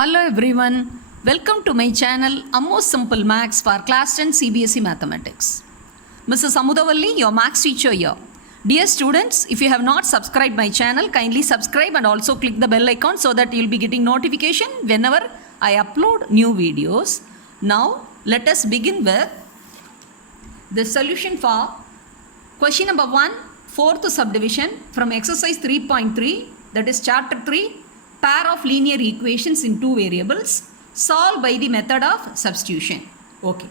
Hello everyone, welcome to my channel Ammo's Simple Maths for Class 10 CBSE Mathematics. Mrs. Amudavalli, your Maths teacher here. Dear students, if you have not subscribed my channel, kindly subscribe and also click the bell icon so that you will be getting notification whenever I upload new videos. Now, let us begin with the solution for question number 1, fourth subdivision from exercise 3.3, that is chapter 3, pair of linear equations in two variables solved by the method of substitution. Okay.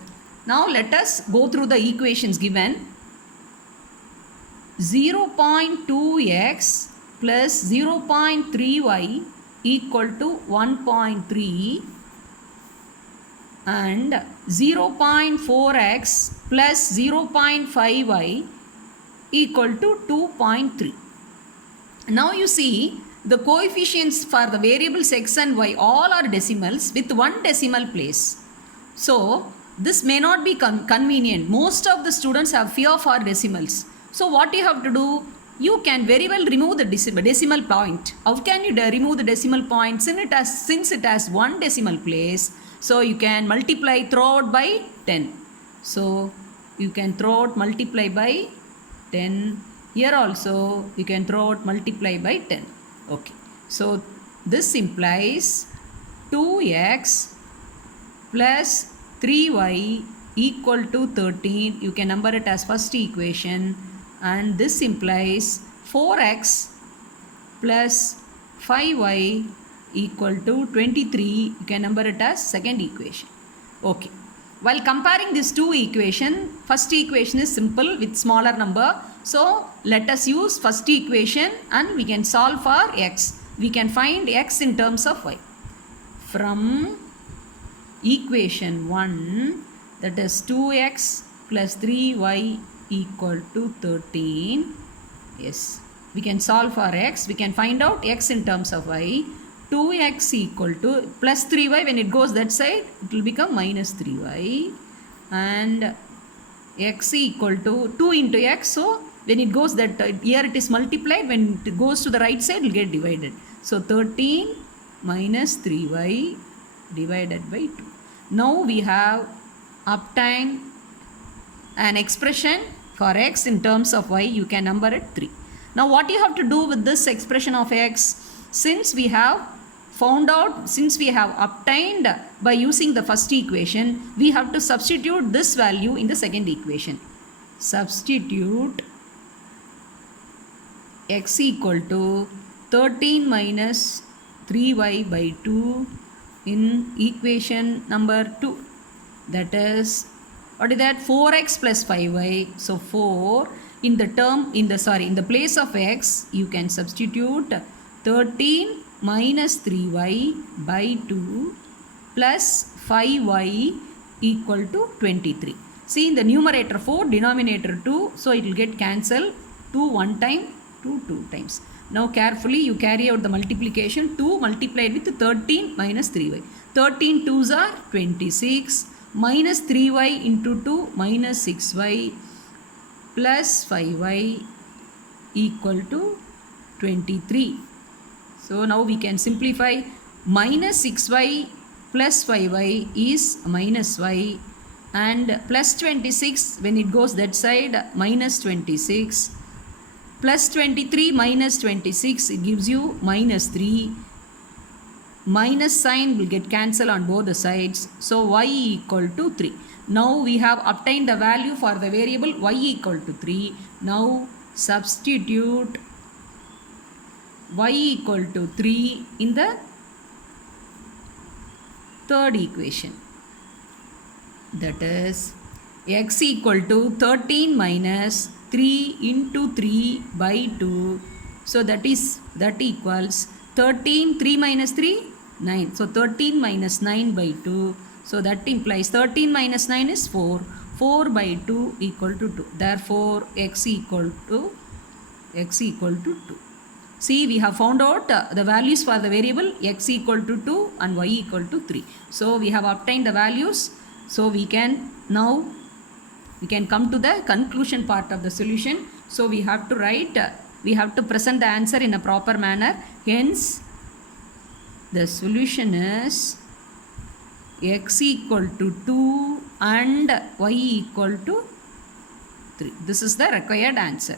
Now let us go through the equations given. 0.2x plus 0.3y equal to 1.3 and 0.4x plus 0.5y equal to 2.3. Now you see the coefficients for the variables x and y all are decimals with one decimal place. So this may not be convenient. Most of the students have fear for decimals. So what you have to do, you can very well remove the decimal point. How can you remove the decimal point? Since it has one decimal place, so you can multiply throughout by 10. So you can throw out multiply by 10. Here also you can throw out multiply by 10. Okay. So this implies 2x plus 3y equal to 13. You can number it as first equation. And this implies 4x plus 5y equal to 23. You can number it as second equation. Okay. While comparing these two equations, first equation is simple with smaller number. So let us use first equation and we can solve for x. We can find x in terms of y. From equation 1, that is 2x plus 3y equal to 13. Yes, we can solve for x. We can find out x in terms of y. 2x equal to plus 3y, when it goes that side, it will become minus 3y. And x equal to 2 into x. So when it goes that here it is multiplied, when it goes to the right side, it will get divided. So 13 minus 3y divided by 2. Now we have obtained an expression for x in terms of y. You can number it 3. Now what you have to do with this expression of x? Since we have obtained by using the first equation, we have to substitute this value in the second equation. Substitute x equal to 13 minus 3y by 2 in equation number 2. That is, what is that? 4x plus 5y. So 4 in the place of x, you can substitute 13 minus 3y by 2 plus 5y equal to 23. See, in the numerator 4, denominator 2, so it will get cancelled. 2 one time, 2 2 times. Now carefully you carry out the multiplication. 2 multiplied with 13 minus 3y. 13 2s are 26 minus 3y into 2 minus 6y plus 5y equal to 23. So now we can simplify. Minus 6y plus 5y is minus y, and plus 26 when it goes that side, minus 26, plus 23 minus 26, it gives you minus 3. Minus sign will get cancelled on both the sides. So y equal to 3. Now we have obtained the value for the variable y equal to 3. Now substitute y equal to 3 in the third equation. That is, x equal to 13 minus 3 into 3 by 2. So that equals 13, 3 minus 3, 9. So 13 minus 9 by 2. So that implies 13 minus 9 is 4. 4 by 2 equal to 2. Therefore, x equal to 2. See, we have found out the values for the variable x equal to 2 and y equal to 3. So we have obtained the values. So we can come to the conclusion part of the solution. So we have to present the answer in a proper manner. Hence, The solution is x equal to 2 and y equal to 3. This is the required answer.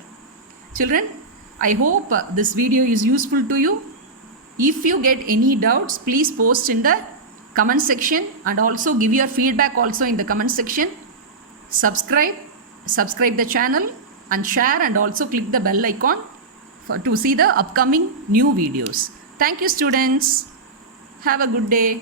Children, I hope this video is useful to you. If you get any doubts, please post in the comment section and also give your feedback also in the comment section. Subscribe the channel and share, and also click the bell icon to see the upcoming new videos. Thank you, students. Have a good day.